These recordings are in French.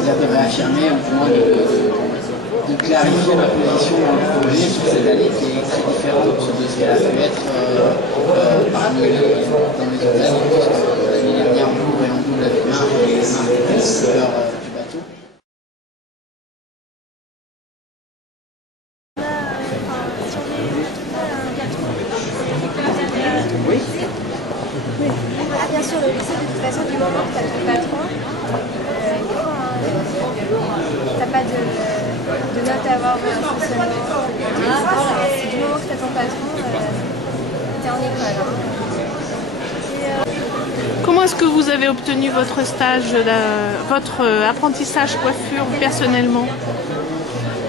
c'est-à-dire de réaffirmer, ou du moins de clarifier la position dans le projet sur cette année qui est très différente de ce qu'elle a pu être parmi dans les autres années, puisque l'année dernière, on couvrait en double avec Marc et Marc était le skipper du bateau. Oui. Ah, bien sûr, le lycée, de toute façon, du moment que tu as ton patron, t'as pas de notes à avoir fonctionnement. Du moment que tu as ton patron, tu es en école. Comment est-ce que vous avez obtenu votre stage, votre apprentissage coiffure personnellement?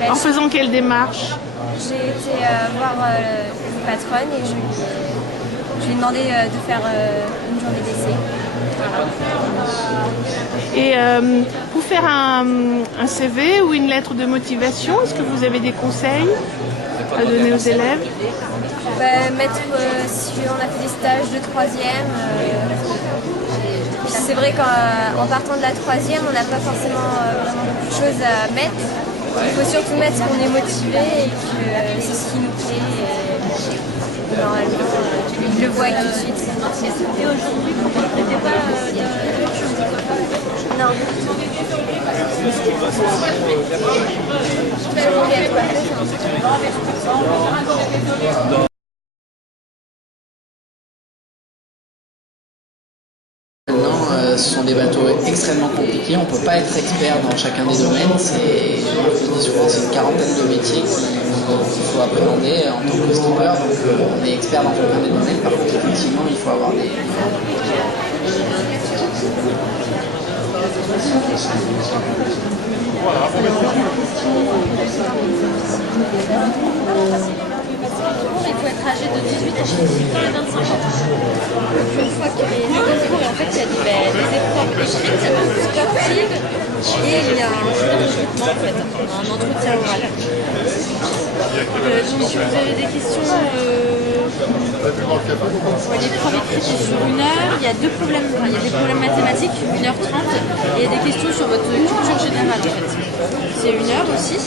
En faisant quelle démarche? J'ai été voir une patronne et je lui ai demandé de faire une journée d'essai. Voilà. Et pour faire un CV ou une lettre de motivation, est-ce que vous avez des conseils à donner aux élèves? Si on a fait des stages de troisième, c'est vrai qu'en partant de la troisième, on n'a pas forcément vraiment beaucoup de choses à mettre. Il faut surtout mettre qu'on est motivé et que c'est ce qui nous plaît. Et normalement, je le vois tout de suite. Et aujourd'hui, vous ne prêtez pas non. Maintenant, ce sont des bateaux extrêmement compliqués, on ne peut pas être expert dans chacun des domaines, c'est une quarantaine de métiers qu'il faut appréhender en tant que skipper, donc on est expert dans chacun des domaines, par contre effectivement il faut avoir des... Il faut être âgé de 18 ans et 25 ans. Donc une fois qu'il y a les concours, en fait, il y a des épreuves écrites, sportives, et il y a un recrutement, en fait, un entretien oral. Donc si vous avez des questions, l'épreuve écrite est sur 1 heure, il y a deux problèmes, il y a des problèmes mathématiques, 1h30, et il y a des questions sur votre culture générale, en fait. C'est 1 heure aussi.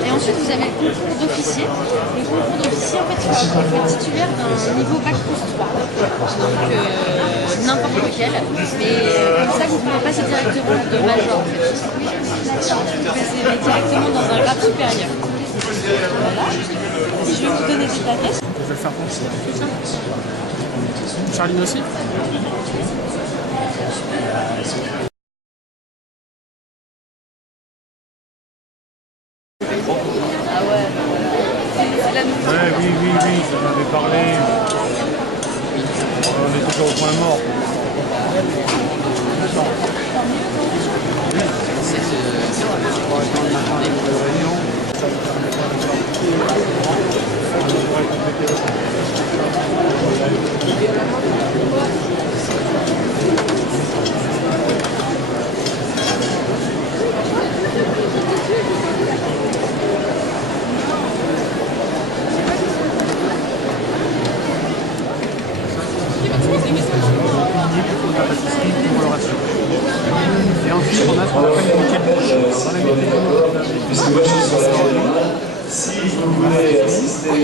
Et ensuite, vous avez le concours d'officier. Le concours d'officier, en fait, il faut être titulaire d'un niveau bac plus 3. Donc, n'importe lequel. Mais comme ça, vous pouvez passer directement de major, en fait. Vous passez directement dans un grade supérieur. Voilà. Si je vais vous donner des adresses. Je vais le faire pour Charline aussi. Oui, j'en avais parlé. On est toujours au point mort. Et ensuite, on a ce qu'on appelle une métier bouche. Dans les métiers si vous voulez assister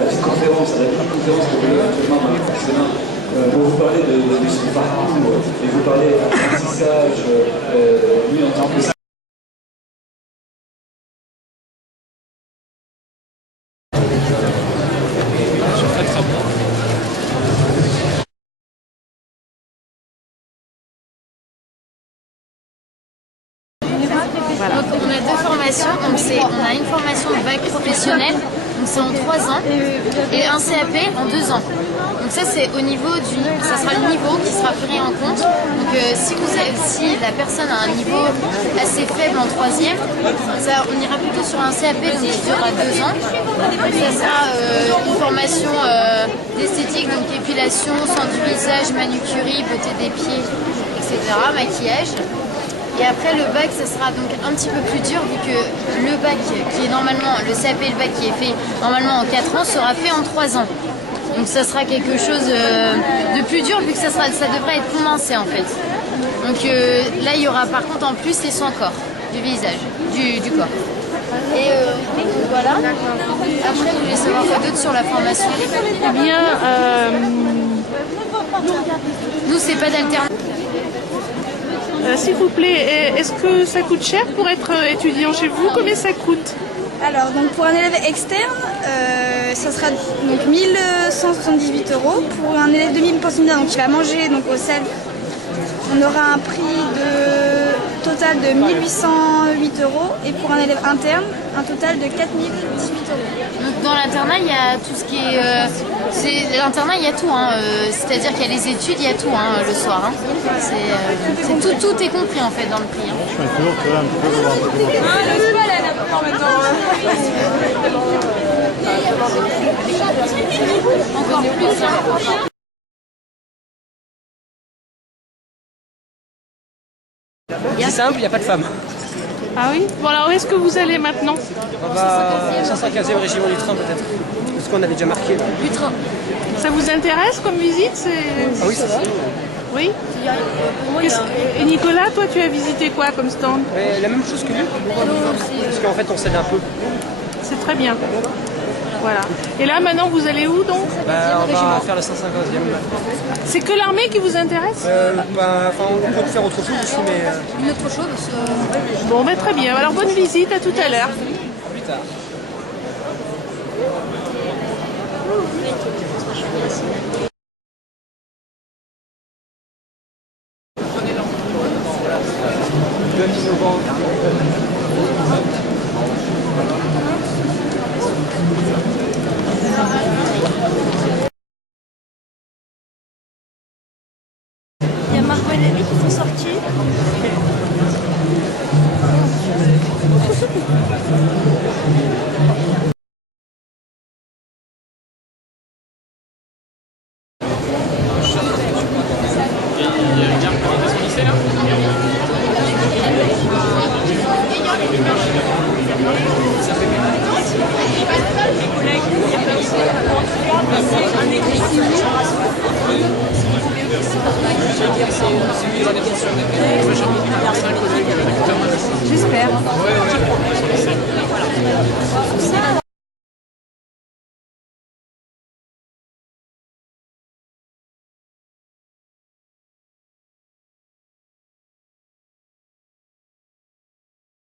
à cette conférence, à la conférence que vous avez actuellement dans les précédents, pour vous parler de son parcours et vous parler d'apprentissage, lui en tant que Voilà. Donc, on a deux formations, donc on a une formation de bac professionnel, donc c'est en 3 ans, et un CAP en 2 ans. Donc ça c'est au niveau ça sera le niveau qui sera pris en compte. Donc si la personne a un niveau assez faible en 3e, on ira plutôt sur un CAP donc qui durera 2 ans. Ça sera une formation d'esthétique, donc épilation, soin du visage, manucurie, beauté des pieds, etc., maquillage. Et après le bac, ça sera donc un petit peu plus dur vu que le bac qui est normalement, le CAP et le bac qui est fait normalement en 4 ans sera fait en 3 ans. Donc Donc ça sera quelque chose de plus dur vu que ça devrait être condensé en fait. Donc là il y aura par contre en plus les soins corps, du visage, du corps. Et voilà. Après vous voulez savoir quoi d'autre sur la formation? Eh bien, nous c'est pas d'alternance. s'il vous plaît, est-ce que ça coûte cher pour être étudiant chez vous? Combien ça coûte? Alors, donc pour un élève externe, ça sera donc 1178 €. Pour un élève de 1000 pensionnaires, donc qui va manger donc au self, on aura un prix total de 1808 €. Et pour un élève interne, un total de 4018 €. Donc dans l'internat, il y a tout ce qui est... l'internat, il y a tout. Hein, c'est-à-dire qu'il y a les études, il y a tout hein, le soir. Hein. Tout est compris en fait dans le prix. Hein. Je suis toujours tu vois, un petit peu voir un peu Encore plus. Hein. C'est simple, il n'y a pas de femmes. Ah oui? Bon alors où est-ce que vous allez maintenant? On va au 515e régiment du train peut-être. Parce qu'on avait déjà marqué. Du train. Ça vous intéresse comme visite? Ah oui, ça va. Oui? Et Nicolas, toi tu as visité quoi comme stand? La même chose que lui. Parce qu'en fait on s'aide un peu. C'est très bien. Voilà. Et là maintenant vous allez où donc? On va faire la 150e. C'est que l'armée qui vous intéresse? On peut faire autre chose aussi, mais... Une autre chose. Bon, ben, très bien. Alors bonne visite, à tout à l'heure. Plus tard. Il y a Margot et Nelly qui sont sortis. J'espère.